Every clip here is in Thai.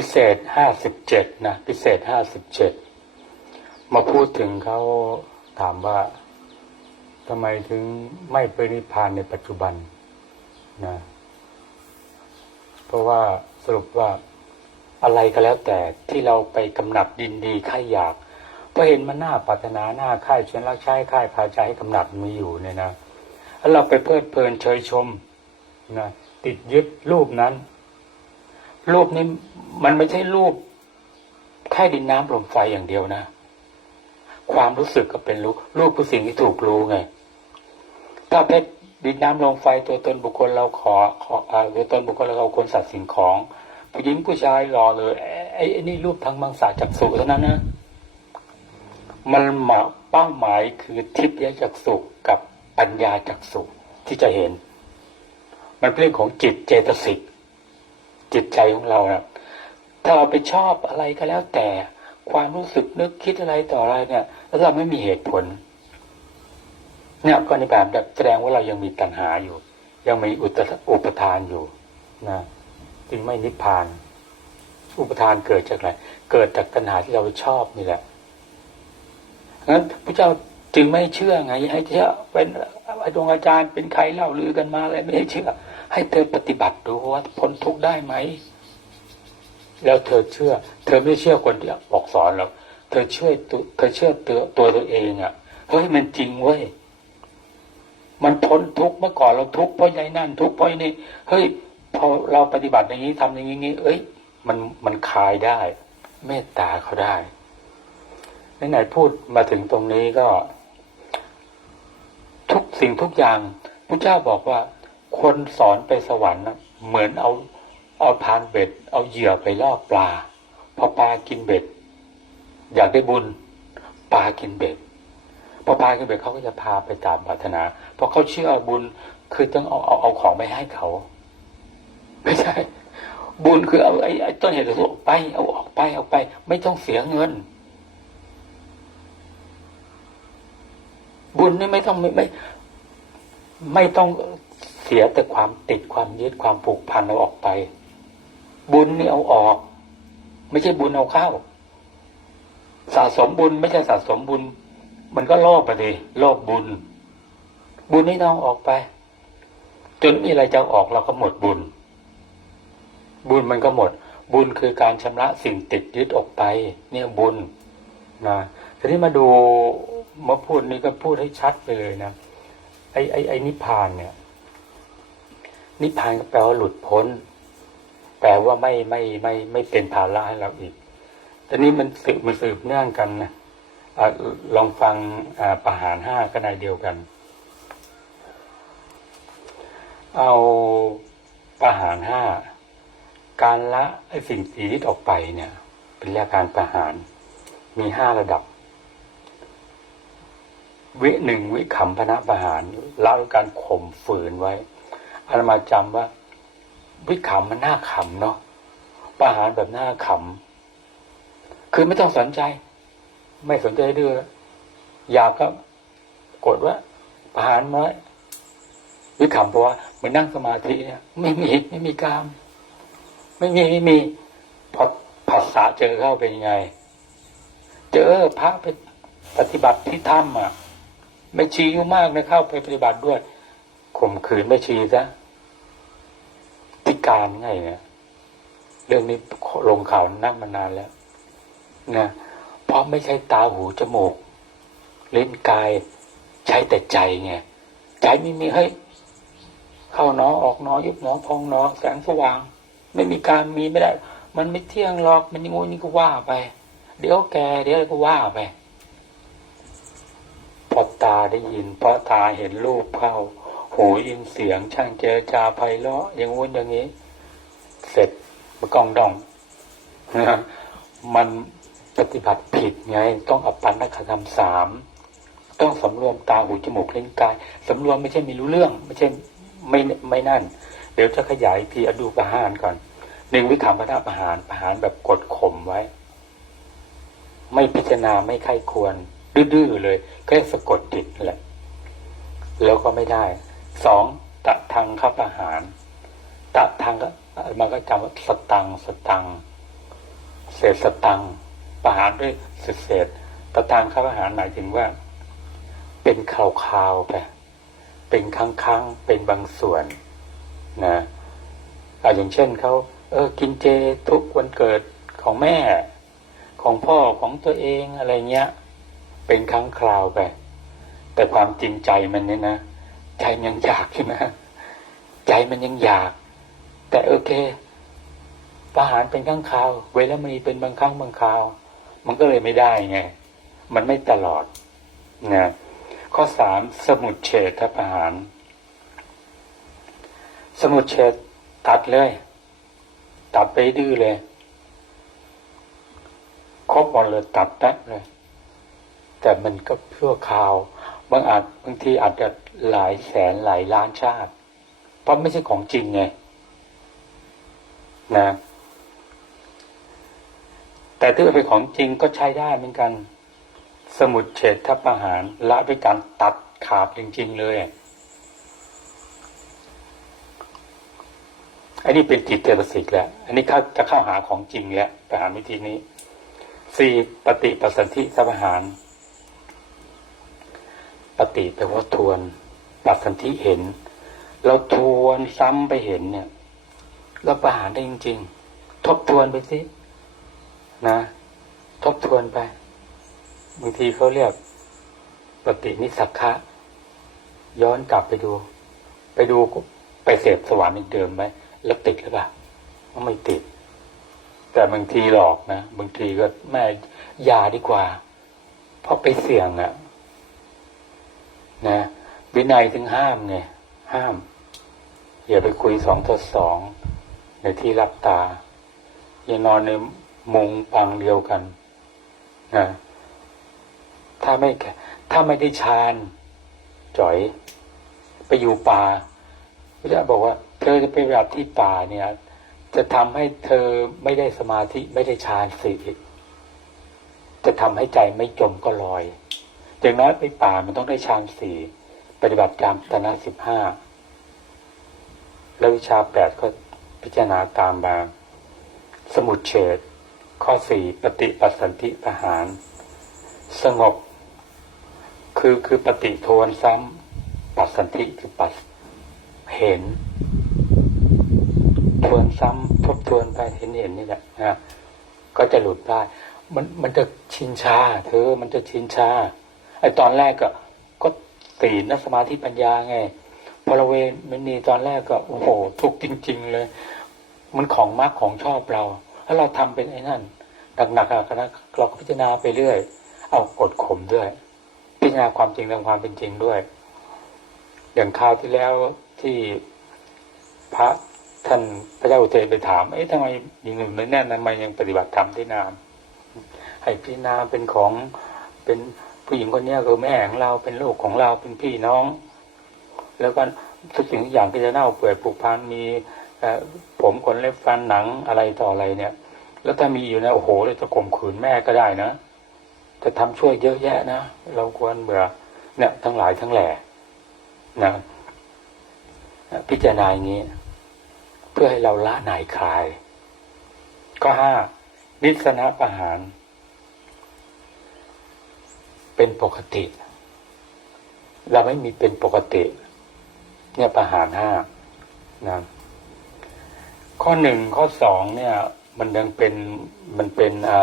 พิเศษห้าสิบเจ็ดนะพิเศษห้าสิบเจ็ดมาพูดถึงเขาถามว่าทำไมถึงไม่ไปนิพพานในปัจจุบันนะเพราะว่าสรุปว่าอะไรก็แล้วแต่ที่เราไปกำหนัดดินดีใครอยากเพราะเห็นมันหน้าปรารถนาหน้าค่ายเชนรักใช้ค่ายพาใจให้กำหนัดมีอยู่เนี่ยนะแล้วเราไปเพลิดเพลินเชยชมนะติดยึดรูปนั้น รูปนี้มันไม่ใช่รูป แค่ดินน้ำลมไฟอย่างเดียวนะ ความรู้สึกก็เป็นรู้ รูปคือสิ่งที่ถูกรู้ไง ถ้าเพชรดินน้ำลมไฟตัวตนบุคคลเราขอขอตัวตนบุคคลเราคนสัตว์สิ่งของผู้หญิงผู้ชายรอเลยไอ้ไอ้นี่รูปทางมังสาจักสุเท่านั้นนะมันหมายเป้าหมายคือทิพยจักสุกับปัญญาจักสุที่จะเห็น มันเป็นเรื่องของจิตเจตสิก จิตใจของเรานะถ้าเราไปชอบอะไรก็แล้วแต่ความรู้สึกนึกคิดอะไรต่ออะไรเนี่ย แล้วเราไม่มีเหตุผล เนี่ยก็ในแบบแสดงว่าเรายังมีตัณหาอยู่ ยังมีอุตตอุปทานอยู่นะจึงไม่นิพพาน อุปทานเกิดจากอะไรเกิดจากตัณหาที่เราชอบนี่แหละงั้นพระเจ้าจึงไม่เชื่อไงให้เชื่อเป็นอาจารย์อาจารย์เป็นใครเล่าลือกันมาอะไรไม่ให้เชื่อ ให้เธอปฏิบัติดูว่าพ้นทุกข์ได้ไหม แล้วเธอเชื่อ เธอไม่เชื่อคนที่บอกสอนหรอกเธอเชื่อตัวเธอเชื่อตัวตัวตัวเองอะ่ะเฮ้ยมันจริงเว้ยมันพ้นทุกข์เมื่อก่อนเราทุกข์เพราะยายนั่นทุกข์เพราะนี่เฮ้ยพอเราปฏิบัติอย่างนี้ทำอย่างนี้เอ้ย มันมันคลายได้ เมตตาเขาได้ไหนๆพูดมาถึงตรงนี้ก็ ทุกสิ่งทุกอย่างพระเจ้าบอกว่า คนสอนไปสวรรค์เหมือนเอาเอาพานเบ็ด เอาเหยื่อไปล่อปลาพอปลากินเบ็ด อยากได้บุญปลากินเบ็ดพอปลากินเบ็ดเขาก็จะพาไปตามปรารถนาเพราะเขาเชื่อบุญคือต้องเอาเอาเอาของไปให้เขา ไม่ใช่ บุญคือเอาไอ้ไอ้ต้นเหตุออกไป เอาออกไปเอาไป ไม่ต้องเสียเงิน บุญนี่ไม่ต้องไม่ไม่ ไม่ต้อง สียแต่ความติดความยึดความผูกพันเราออกไป บุญนี่เอาออก ไม่ใช่บุญเอาเข้า สะสมบุญไม่ใช่สะสมบุญ มันก็โลภไปดิโลภบุญ บุญนี่ต้องออกไป จนมีอะไรจะออกเราก็หมดบุญ บุญมันก็หมด บุญคือการชำระสิ่งติดยึดออกไป เนี่ยบุญนะทีนี้มาดูมาพูดนี่ก็พูดให้ชัดไปเลยนะไอ้ไอ้ไอ้นิพพานเนี่ย นิพพานก็แปลว่าหลุดพ้น แปลว่าไม่ไม่ไม่ไม่เป็นภาระให้เราอีกแต่นี้มันสืบมันสืบเนื่องกันนะลองฟังอประหารห้าก็ในเดียวกัน เอาประหารห้าการละไอ้สิ่งสีที่ออกไปเนี่ย เป็นเรียกการประหารมีห้าระดับ วิหนึ่งวิขำพนะประหารละด้วยการข่มฝืนไว้ อาตมาจำว่าวิขำมันน่าขำเนาะประหารแบบน่าขำคือไม่ต้องสนใจ ไม่สนใจดื้ออยากก็กดว่าประหารไว้วิขำเพราะว่าเหมือนนั่งสมาธิเนี่ยไม่มีไม่มีกาม ไม่มีไม่มีพอภาษาเจอเข้าเป็นยังไง เจอพระไปปฏิบัติที่ถ้ำอะ ไม่ชีอยู่มากนะเข้าไปปฏิบัติด้วยข่มขืนไม่ชี้ซะ พิการไงเนี่ยเรื่องนี้ลงข่าวนั่งมานานแล้วนะเพราะไม่ใช่ตาหูจมูกเลิ้นกาย ใช้แต่ใจไงใจไม่มีให้ยเข้าหนอออกหนอยุบหนอพองหนอแสงสว่าง ไม่มีการมีไม่ได้ มันไม่เที่ยงหรอกมันย่างงู้นนี่ก็ว่าไป เดี๋ยวแกเดี๋ยวก็ว่าไปพอตาได้ยินเพราะตาเห็นรูปเข้า หูยินเสียง ช่างเจรจาไพเราะอย่างงู้นอย่างนี้ เสร็จมันกองดองนะมันปฏิบัติผิดไง ต้องอปันนักธรรมสามต้องสำรวมตาหูจมูกเลิ้นกายสำรวมไม่ใช่ม่รู้เรื่อง ไม่ใช่ไม่ไม่นั่น เดี๋ยวจะขยายทีอดูประหารก่อนหนึ่งวิขำพระประหารประหารแบบกดข่มไว้ ไม่พิจารณาไม่ไข้ควร ดื้อๆเลยก็สะกดจิตแหละ แล้วก็ไม่ได้ สองตะทางขับอาหาร ตะทางก็มันก็จำว่าสตังสตัง เศษสตังประหารด้วยเศษเศษตังค์ครับประหารหมายถึงว่า เป็นข่าวข่าวๆไปเป็นครั้งครั้งๆเป็นบางส่วนนะอะอย่างเช่นเขาเออ กินเจทุกวันเกิดของแม่ ของพ่อของตัวเองอะไรเงี้ย เป็นครั้งคราวไปแต่ความจริงใจมันเนี่ยนะ ใจมันยังอยากใช่ไหมใจมันยังอยาก แต่โอเคประหารเป็นครั้งคราว เวลามีเป็นบางครั้งบางคราว มันก็เลยไม่ได้ไง มันไม่ตลอดนะข้อสามสมุดเฉดทประหาร สมุดเฉดตัดเลย ตัดไปดื้อเลยครบหมดเลยตัดแป๊บเลย แต่มันก็เพื่อข่าว บางอาจบางทีอาจจะ หลายแสนหลายล้านชาติ เพราะไม่ใช่ของจริงไงนะ แต่ถ้าเป็นของจริงก็ใช้ได้เหมือนกัน สมุดเฉดทัประหารละด้วยการตัดขาดจริง ๆ เลยอันนี้เป็นจิตเจตสิกแล้ว อันนี้เขาจะเข้าหาของจริงแล้วประหารวิธีนี้สี่ปฏิปสันธิสัพหาร ปฏิแปลว่าทวน ปัสสันธิเห็น เราทวนซ้ำไปเห็นเนี่ยเราประหารได้จริง ๆ ทบทวนไปสินะ ทบทวนไปบางทีเขาเรียกปฏินิสักขะย้อนกลับไปดู ไปดูไปเสพสวรรค์อีกเดิมไหมแล้วติดหรือเปล่าไม่ติด แต่บางทีหลอกนะบางทีก็แม่ยาดีกว่า เพราะไปเสี่ยงอะนะ วินัยถึงห้ามไงห้าม อย่าไปคุยสองต่อสองในที่รับตา อย่านอนในมุงปังเดียวกันนะถ้าไม่ถ้าไม่ได้ฌานจ่อย ไปอยู่ป่าพระเจ้าบอกว่า เธอจะไปแบบที่ป่าเนี่ย จะทำให้เธอไม่ได้สมาธิไม่ได้ฌานสิจะทำให้ใจไม่จมก็ลอยอย่างน้อยไปป่ามันต้องได้ฌานสี่ ปฏิบัติกรรมตนะสิบห้าแล้ววิชาแปดก็พิจารณาตามมาสมุดเฉดข้อสี่ปฏิปัสสันติปหาร สงบ คือคือปฏิโทวนซ้ำปัสสันติคือปัสเห็น ทวนซ้ำทบทวนไปเห็นเห็นนี่แหละนะก็จะหลุดได้ มันมันจะชินชาเธอ มันจะชินชาไอตอนแรกก็ก็ ตีนสมาธิปัญญาไงพอเราเวนมันนีตอนแรกก็โอ้โหทุกจริง ๆ เลย มันของมากของชอบเราถ้าเราทำเป็นไอ้นั่นหนักๆอะนะเราก็พิจารณาไปเรื่อย เอากดข่มด้วย พิจารณาความจริงตามความเป็นจริงด้วย อย่างคราวที่แล้วที่พระท่านพระเจ้าอุเทนไปถาม เอ๊ะทำไมหญิงหนุ่มแน่นทำไมยังปฏิบัติธรรมที่นามให้พิจารณาเป็นของเป็น ผู้หญิงคนนี้คือแม่ของเราเป็นลูกของเราเป็นพี่น้อง แล้วก็ทุกสิ่งทุกอย่างที่จะเน่าเปื่อยผุพันมีผมขนเล็บฟันหนังอะไรต่ออะไรเนี่ย แล้วถ้ามีอยู่นะโอ้โหเราจะข่มขืนแม่ก็ได้นะจะทำช่วยเยอะแยะนะเราควรเบื่อเนี่ยทั้งหลายทั้งแหล่นะพิจารณาอย่างนี้ เพื่อให้เราละหน่ายคลายข้อห้านิสนะประหาร เป็นปกติ เราไม่มีเป็นปกติ เนี่ยประหารห้านะข้อหนึ่งข้อสองเนี่ย มันยังเป็นมันเป็นอ่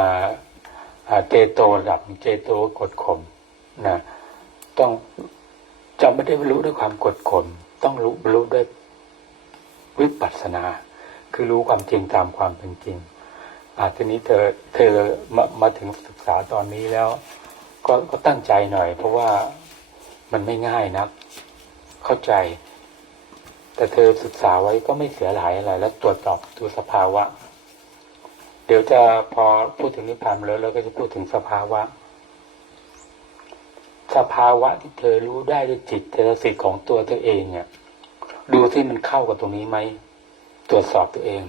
าเจโตระดับเจโตกดข่มนะต้องจะไม่ได้รู้ด้วยความกดข่มต้องรู้รู้ด้วยวิปัสสนา คือรู้ความจริงตามความเป็นจริงอ่าทีนี้เธอเธอมามาถึงศึกษาตอนนี้แล้ว ก็ก็ตั้งใจหน่อย เพราะว่ามันไม่ง่ายนักเข้าใจ แต่เธอศึกษาไว้ก็ไม่เสียหายอะไร แล้วตรวจสอบดูสภาวะ เดี๋ยวจะพอพูดถึงนิพพานแล้วเราก็จะพูดถึงสภาวะ สภาวะที่เธอรู้ได้ด้วยจิตเจตสิกของตัวเธอเองเนี่ยดูที่มันเข้ากับตรงนี้ไหมตรวจสอบตัวเอง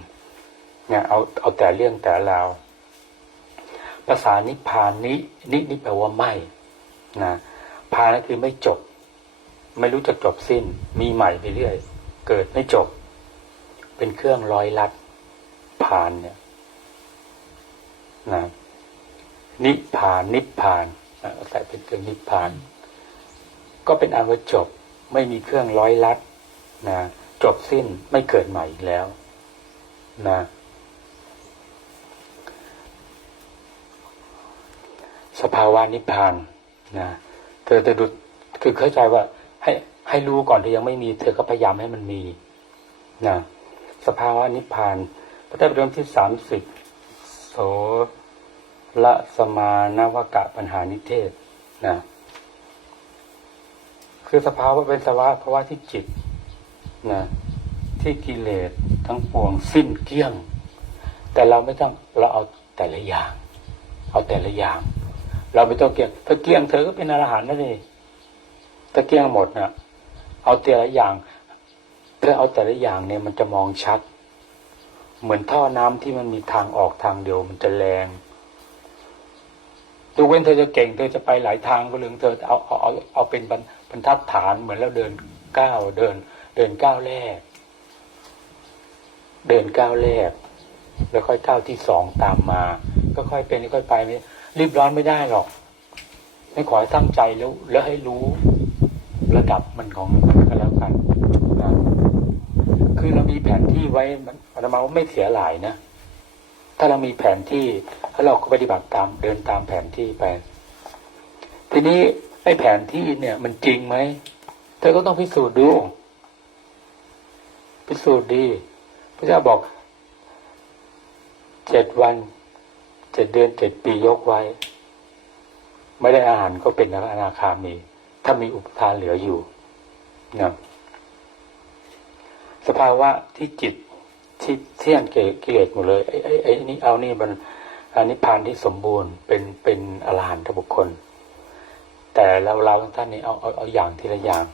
เนี่ยเอาเอาแต่เรื่องแต่ราว ภาษานิพพานนี้นินี่แปลว่าไม่นะพานก็คือไม่จบ ไม่รู้จักจบสิ้น มีใหม่ไปเรื่อย เกิดไม่จบ เป็นเครื่องร้อยลัดผ่านเนี่ยนะนิพพานนิพพานนะใส่เป็นเครื่องนิพพาน ก็เป็นอันว่าจบ ไม่มีเครื่องร้อยลัดนะจบสิ้นไม่เกิดใหม่อีกแล้ว นะ สภาวะนิพพานนะเธอจะดูคือเข้าใจว่าให้ให้รู้ก่อนที่ยังไม่มี เธอก็พยายามให้มันมีนะสภาวะนิพพานพระไตรปิฎกที่สามสิบโสละสมานวกะปัญหานิเทศนะคือสภาวะเป็นสภาวะภาวะที่จิตนะที่กิเลสทั้งปวงสิ้นเกลี้ยง แต่เราไม่ต้องเราเอาแต่ละอย่าง เอาแต่ละอย่าง เราไม่ต้องเกลี้ยงถ้าเกลี้ยงเธอก็เป็นอรหันต์นั่นเองถ้าเกลี้ยงหมดนะเอาแต่ละอย่างเธอเอาแต่ละอย่างเนี่ยมันจะมองชัด เหมือนท่อน้ำที่มันมีทางออกทางเดียวมันจะแรงยกเว้นเธอจะเก่งเธอจะไปหลายทางก็เรื่องเธอเอาเอาเอาเอาเป็นบรรบรรทัดฐานเหมือนเราเดินก้าวเดิน เดินก้าวแรก เดินก้าวแรก แล้วค่อยก้าวที่สองตามมา ก็ค่อยเป็นค่อยไปไม่ รีบร้อนไม่ได้หรอกไม่ขอให้ตั้งใจแล้วแล้วให้รู้ระดับมันของมันก็แล้วกันนะคือเรามีแผนที่ไว้มันอาตมาว่าไม่เสียหลายนะ ถ้าเรามีแผนที่แล้วเราก็ปฏิบัติตามเดินตามแผนที่ไป ทีนี้ไอ้แผนที่เนี่ย มันจริงไหมเธอก็ต้องพิสูจน์ดู พิสูจน์ดีพระเจ้าบอกเจ็ดวัน เจ็ดเดือนเจ็ดปียกไว้ ไม่ได้อาหารก็เป็นอนาคามี ถ้ามีอุปทานเหลืออยู่นะสภาวะที่จิตที่เที่ยงเกิเลสหมดเลยไอ้ไอ้ไอ้นี่เอานี่มันอันนี้พานที่สมบูรณ์เป็นเป็นอรหันตบุคคล แต่เราเราท่านนี่เอาเอาเอาอย่างทีละอย่าง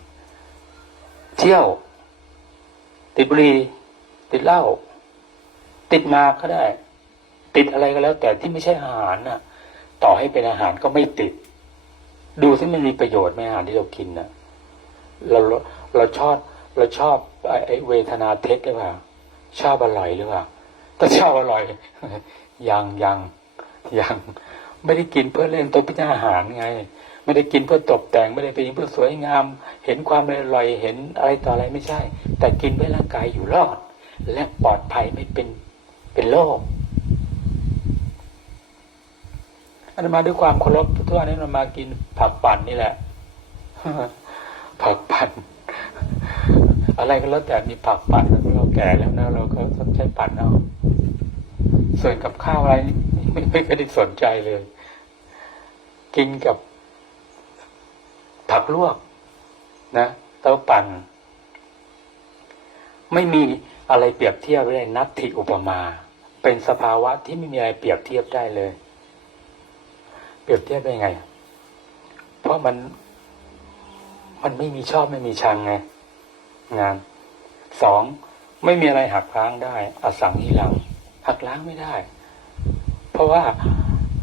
เที่ยว ติดบุหรี่ติดเหล้าติดมาก็ได้ ติดอะไรก็แล้ว แต่ที่ไม่ใช่อาหารน่ะ ต่อให้เป็นอาหารก็ไม่ติด ดูที่มันมีประโยชน์ไหมอาหารที่เรากินน่ะเราเราชอบเราชอบไอ้ไอเวทนาเทสหรือเปล่าชอบอร่อยหรือเปล่าถ้าชอบอร่อยยังยังยังไม่ได้กินเพื่อเล่นตัวพิจารอาหารไง ไม่ได้กินเพื่อตกแต่งไม่ได้ไปกินเพื่อสวยงาม เห็นความอร่อยเห็นอะไรต่ออะไรไม่ใช่ แต่กินเพื่อร่างกายอยู่รอด และปลอดภัยไม่เป็นเป็นโรค อันมาด้วยความเคารพทั่วนี้เรามากินผักปั่นนี่แหละ ผักปั่น อะไรก็แล้วแต่มีผักปั่นเราแก่แล้วนะเราก็ต้องใช้ปั่นเอาส่วนกับข้าวอะไรไม่ไม่เคยได้สนใจเลย กินกับผักลวก นะเต้าปั่น ไม่มีอะไรเปรียบเทียบได้นัตถิอุปมา เป็นสภาวะที่ไม่มีอะไรเปรียบเทียบได้เลย เปรียบเทียบได้ไง เพราะมันมันไม่มีชอบไม่มีชังไง งานสองไม่มีอะไรหักล้างได้ อสังหิลัง หักล้างไม่ได้ เพราะว่า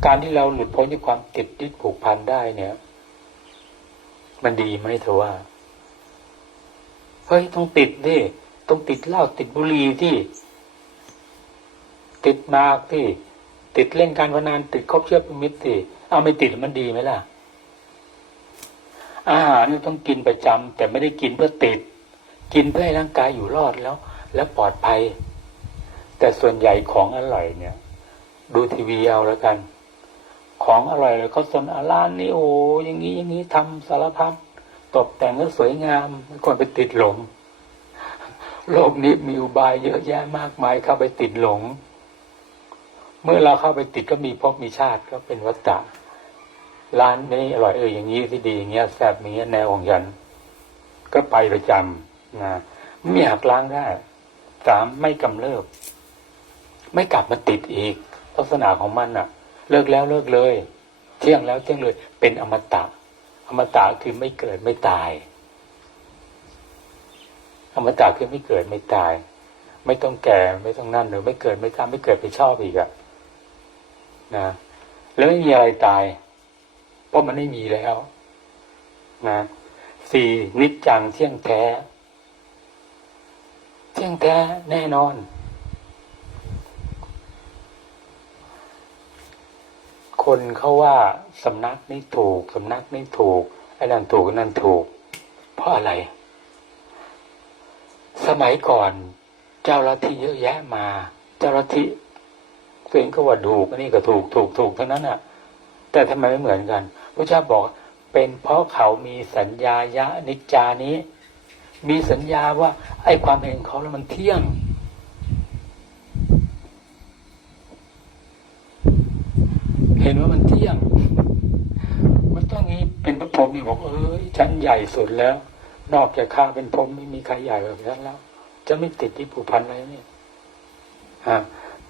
การที่เราหลุดพ้นจากความติดยึดผูกพันได้เนี่ย มันดีไหมเธอว่าเฮ้ยต้องติดดิต้องติดเหล้าติดบุหรี่ที่ ติดมากที่ติดเล่นการพนันติดคบเชื่อมิตรที่ เอาไม่ติดมันดีไหมล่ะ อาหารต้องกินประจำแต่ไม่ได้กินเพื่อติด กินเพื่อให้ร่างกายอยู่รอดแล้ว และปลอดภัย แต่ส่วนใหญ่ของอร่อยเนี่ย ดูทีวีเอาแล้วกัน ของอร่อยเลยเขาสนอาร้านนี้โอ้อย่างนี้อย่างนี้ทำสารพัดตกแต่งก็สวยงามคนไปติดหลง โลกนี้มีอุบายเยอะแยะมากมายเข้าไปติดหลง เมื่อเราเข้าไปติดก็มีภพมีชาติก็เป็นวัฏฏะ ร้านนี้อร่อยเอออย่างนี้ที่ดีอย่างเงี้ยแซ่บอย่างเงี้ยแนวของฉัน ก็ไปประจำนะไม่หักล้างได้สามไม่กำเริบ ไม่กลับมาติดอีก ลักษณะของมันอะเลิกแล้วเลิกเลย เที่ยงแล้วเที่ยงเลย เป็นอมตะ อมตะคือไม่เกิดไม่ตาย อมตะคือไม่เกิดไม่ตาย ไม่ต้องแก่ไม่ต้องนั่นหรือไม่เกิดไม่ตายไม่เกิดไปชอบอีกอะนะแล้วไม่มีอะไรตาย เพราะมันไม่มีแล้วนะสี่นิจจังเที่ยงแท้ เที่ยงแท้แน่นอน คนเขาว่าสำนักนี้ถูกสำนักนี้ถูกไอ้นั่นถูกไอ้นั่นถูก เพราะอะไร สมัยก่อน เจ้าลัทธิเยอะแยะมา เจ้าลัทธิตัวเองก็ว่าถูกอันนี้ก็ถูกถูกถูกทั้งนั้นอะ แต่ทำไมไม่เหมือนกัน ระเจ้าบอกเป็นเพราะเขามีสัญญายะนิจจานี้ มีสัญญาว่า ไอ้ความเห็นเขาแล้วมันเที่ยง เห็นว่ามันเที่ยง มันต้องนี้เป็นพระพรหมนี่บอกเอ้ยฉันใหญ่สุดแล้ว นอกจากข้าเป็นพรหมไม่มีใครใหญ่กว่าฉันแล้ว จะไม่ติดที่ผูกพันอะไรเนี่ยฮะ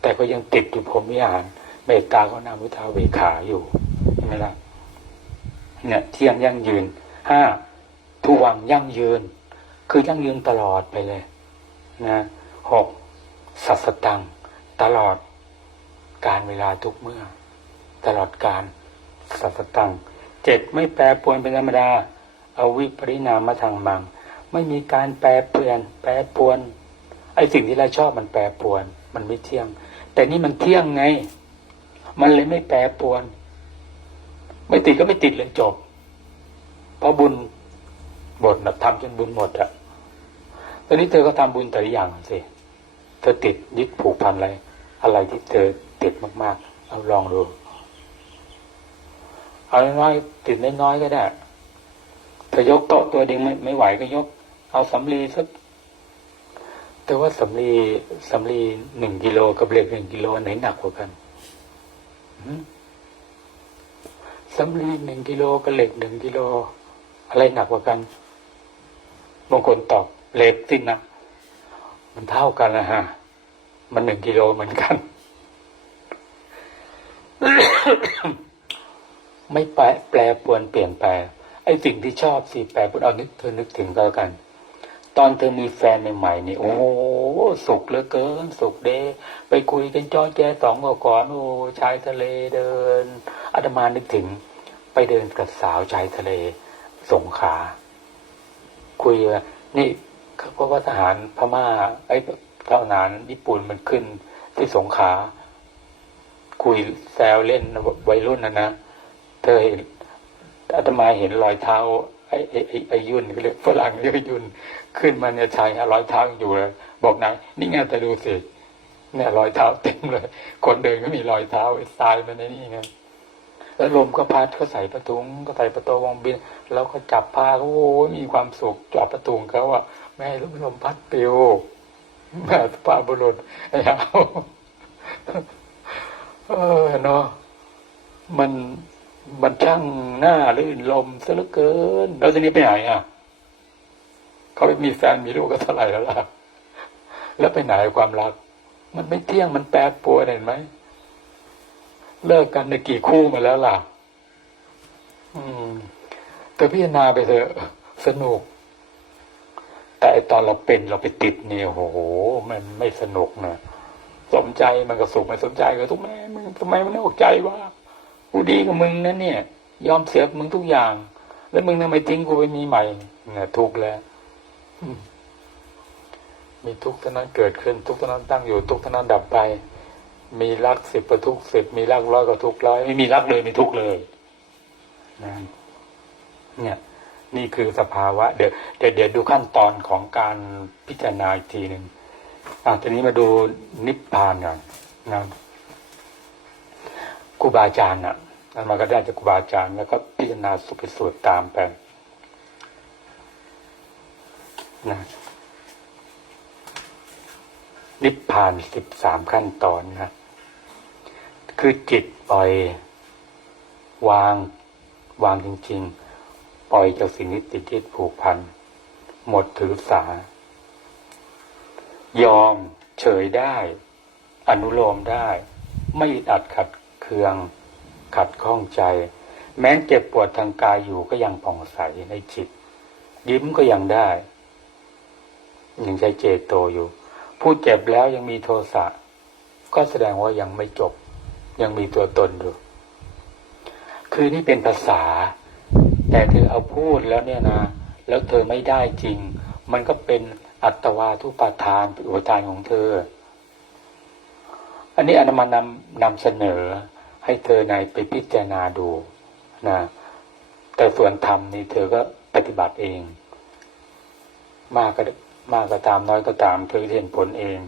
แต่ก็ยังติดอยู่พรหมวิหารเมตตาก็นามุทาเวขาอยู่เห็นไหมล่ะ เนี่ยเที่ยงยั่งยืนห้าทุวังยั่งยืน คือยั่งยืนตลอดไปเลยนะหกสัสตัง ตลอดการเวลาทุกเมื่อ ตลอดการสัสตังเจ็ดไม่แปรปวนเป็นธรรมดาเอาวิปริณามทางมัง ไม่มีการแปรเปลี่ยน แปรปวนไอสิ่งที่เราชอบมันแปรปวน มันไม่เที่ยง แต่นี่มันเที่ยงไง มันเลยไม่แปรปวน ไม่ติดก็ไม่ติดเลยจบ เพราะบุญบทนะทำจนบุญหมดอะตอนนี้เธอก็ทำบุญแต่ละอย่างสิ เธอติดยึดผูกพันอะไร อะไรที่เธอติดมาก ๆ เอาลองดู เอาน้อยๆติดน้อยๆก็ได้ เธอยกโต๊ะตัวเดียวไม่ไม่ไหวก็ยก เอาสำลีสักแต่ว่าสำลีสำลีหนึ่งกิโลกับเหล็กหนึ่งกิโลไหนหนักกว่ากันหืม สำลีหนึ่งกิโลกับเหล็กหนึ่งกิโล อะไรหนักกว่ากันบางคนตอบเหล็กสินะมันเท่ากันนะฮะ มันหนึ่งกิโลเหมือนกัน ไม่แปรแปรปวนเปลี่ยนแปลไอ้สิ่งที่ชอบสิแปรปวนเอานึกเธอนึกถึงก็แล้วกัน ตอนเธอมีแฟนใหม่ๆนี่ โอ้สุขเหลือเกิน สุขเดไปคุยกันจ้อแจสองกอนก่อนโอ้ชายทะเลเดินอาตมานึกถึง ไปเดินกับสาวชายทะเลสงขา คุยว่านี่เพราะว่าทหารพม่า ไอ้ทหารญี่ปุ่นมันขึ้นที่สงขา คุยแซวเล่นวัยรุ่นนะนะ เธอเห็นอาตมาเห็นรอยเท้า ไอ้ไอ้ไอ้ไอ้ยุ่นเขาเรียกฝรั่งเรียกยุ่น ขึ้นมาเนี่ยชายหารอยเท้าอยู่เลยบอกนางนี่ไงแต่ดูสิเนี่ยรอยเท้าเต็มเลย คนเดินก็มีรอยเท้าทรายมันในนี่ไง แล้วลมก็พัดก็ใส่ประตูก็ใส่ประตูวงบิน แล้วก็จับผ้าโอ้มีความสุขจับประตูเขาอะไม่ให้ลมพัดปลิวแม่ป้าบุรุษไอ้เอาเออเนาะมันมันช่างหน้าลื่นลมซะเหลือเกิน แล้วทีนี้ไปไหนอะ เขาไปมีแฟนมีลูกก็เท่าไหร่แล้วล่ะ แล้วไปไหนความรัก มันไม่เที่ยงมันแปรปรวนเห็นไหม เลิกกันในกี่คู่มาแล้วล่ะ อืมแต่พิจารณาไปเถอะสนุก แต่ตอนเราเป็นเราไปติดเนี่ยโหมันไม่สนุกนะสมใจมันก็สุขไม่สนใจก็ทุกแม่มึงทำไมมันไม่ออกใจวะกูดีกับมึงนะเนี่ย ยอมเสียมึงทุกอย่าง แล้วมึงทำไมทิ้งกูไปมีใหม่เนี่ยทุกแล้วมมีทุกข์เท่านั้นเกิดขึ้น ทุกข์เท่านั้นตั้งอยู่ ทุกข์เท่านั้นดับไป มีรักสิบประทุกข์สิบมีรักร้อยก็ทุกข์ร้อยไม่มีรักเลยมีทุกข์เลยนะเนี่ย นี่คือสภาวะเดี๋ยวเดี๋ยวเดี๋ยวดูขั้นตอนของการพิจารณาอีกทีหนึ่งอะทีนี้มาดูนิพพานก่อนนะครูบาอาจารย์อะนั่นมาก็ได้จากครูบาอาจารย์แล้วก็พิจารณาสุภิสูตรตามไปนะนิพพานสิบสามขั้นตอนนะ คือจิตปล่อย วาง วางจริง ๆ ปล่อยจากสิ่งที่ติดยึดผูกพัน หมดถือสา ยอมเฉยได้ อนุโลมได้ ไม่อึดอัดขัดเคือง ขัดข้องใจ แม้เจ็บปวดทางกายอยู่ก็ยังผ่องใสในจิต ยิ้มก็ยังได้ยังใช้เจโตอยู่ ผู้เจ็บแล้วยังมีโทสะ ก็แสดงว่ายังไม่จบ ยังมีตัวตนอยู่ คือนี่เป็นภาษา แต่เธอเอาพูดแล้วเนี่ยนะ แล้วเธอไม่ได้จริง มันก็เป็นอัตวาทุปาทานเป็นอุปทานของเธอ อันนี้อนุมานำนำเสนอให้เธอในไปพิจารณาดูนะ แต่ส่วนธรรมนี่เธอก็ปฏิบัติเอง มากก็มากก็ตามน้อยก็ตามเธอเห็นผลเอง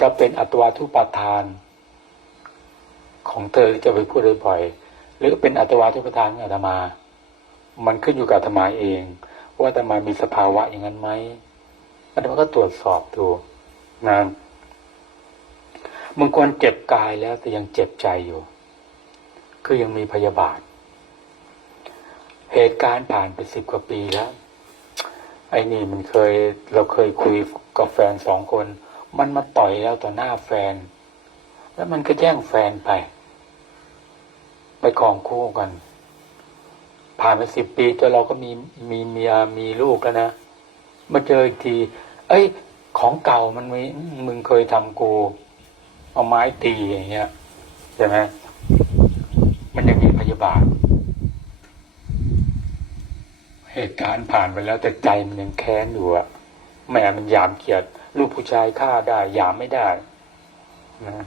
จะเป็นอัตวาทุปาทาน ของเธอจะไปพูดบ่อยๆหรือเป็นอัตวาทุปทานองอาตมา มันขึ้นอยู่กับอาตมาเอง ว่าอาตมามีสภาวะอย่างนั้นไหมอาตมาก็ตรวจสอบดูนะบางคนเจ็บกายแล้วแต่ยังเจ็บใจอยู่ คือยังมีพยาบาท เหตุการณ์ผ่านไปสิบกว่าปีแล้ว ไอ้นี่มันเคยเราเคยคุยกับแฟนสองคน มันมาต่อยแล้วต่อหน้าแฟน แล้วมันก็แย่งแฟนไป ไปครองคู่กัน ผ่านไปสิบปีจนเราก็มีมีเมียมีลูกแล้วนะมาเจออีกที เอ้ย ของเก่ามันมีมึงเคยทำกู เอาไม้ตีอย่างเงี้ยใช่ไหมมันยังมีพยาบาทเหตุการณ์ผ่านไปแล้วแต่ใจมันยังแค้นอยู่อะแม่มันยามเกลียดลูกผู้ชายฆ่าได้ยามไม่ได้นะ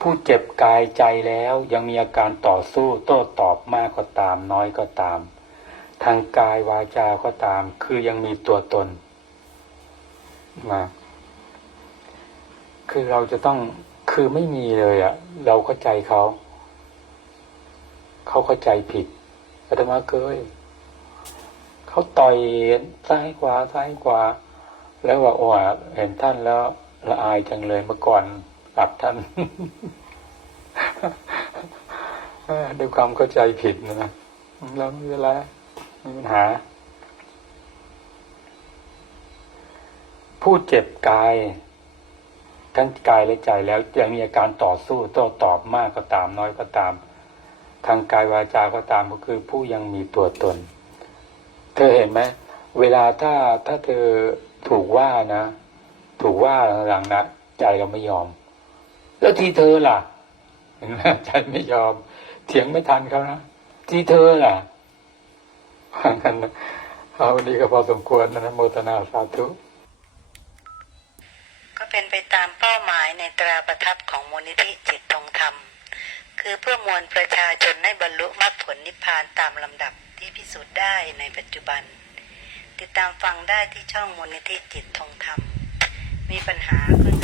ผู้เจ็บกายใจแล้วยังมีอาการต่อสู้โต้ตอบมากก็ตามน้อยก็ตาม ทางกายวาจาก็ตาม คือยังมีตัวตนมาคือเราจะต้องคือไม่มีเลยอะเราเข้าใจเขาเขาเข้าใจผิดอาตมาเคยเขาต่อยซ้ายขวาซ้ายขวาแล้วว่าโอ้เห็นท่านแล้วละอายจังเลยเมื่อก่อน กับท่านด้วยความเข้าใจผิดนะเราไม่เป็นไรไม่มีปัญหา ผู้เจ็บกาย ทั้งกายและใจแล้วยังมีอาการต่อสู้โต้ตอบมากก็ตามน้อยก็ตาม ทางกายวาจาก็ตามก็คือผู้ยังมีตัวตน เธอเห็นไหมเวลาถ้าถ้าเธอถูกว่านะ ถูกว่าหลังนะใจเราไม่ยอม แล้วทีเธอล่ะเห็นไหมใจไม่ยอม เถียงไม่ทันเขานะทีเธอล่ะว่างั้นนะเอาวันนี้ก็พอสมควรนะนะโมทนาสาธุก็เป็นไปตามเป้าหมายในตราประทับของมูลนิธิจิตทองธรรม คือเพื่อมวลประชาชนให้บรรลุมรรคผลนิพพานตามลำดับที่พิสูจน์ได้ในปัจจุบัน ติดตามฟังได้ที่ช่องมูลนิธิจิตทองธรรม มีปัญหาขึ้น